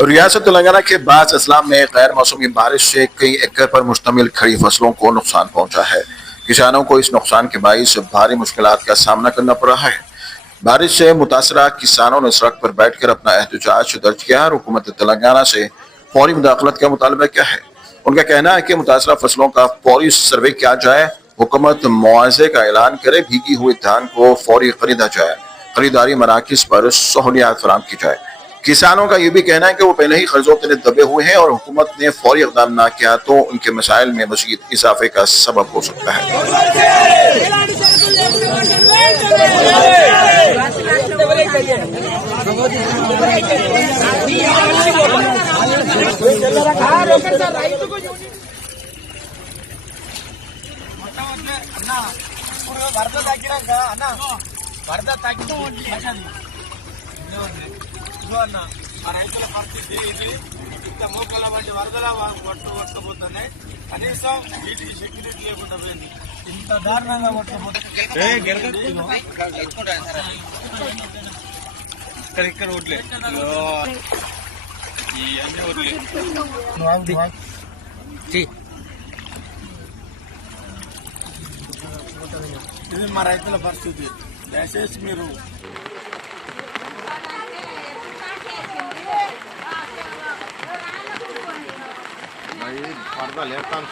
रियासत तेलंगाना के बास इस्लाम में गैर मौसमी बारिश से कई एकड़ पर मुश्तमिल खड़ी फसलों को नुकसान पहुंचा है। किसानों को इस नुकसान के बाईस भारी मुश्किलात का सामना करना पड़ा है। बारिश से मुतासरा किसानों ने सड़क पर बैठकर अपना एहतजाज दर्ज किया और हुकूमत तेलंगाना से फौरी मुदाखलत का मुतालबा किया है। उनका कहना है कि मुतासरा फसलों का फौरी सर्वे किया जाए, हुकूमत मुआवजे का ऐलान करे, भीगी हुई धान को फौरी खरीदा जाए, खरीदारी मराकज पर सहूलियात फराम की जाए। किसानों का ये भी कहना है कि वो पहले ही कर्जों के दबे हुए हैं और हुकूमत ने फौरी इकदाम न किया तो उनके मसाइल में मजीद इजाफे का सबब हो सकता है। వరద తగ్గినాక అన్న వరద తగ్గిన అన్న ఆ రైతుల పరిస్థితి ఇది ఇంత మోకల వంటి వరదల కొట్టుకుపోతున్నాయి. కనీసం వీటికి సెక్యూరిటీ లేకుండా పోయింది. ఇంత దారుణంగా కొట్టుకుపోతుంది. ఇక్కడ ఓట్లే ఇవన్నీ ఓట్లే ఇది మా రైతుల పరిస్థితి. దయచేసి మీరు पर्दा लेता है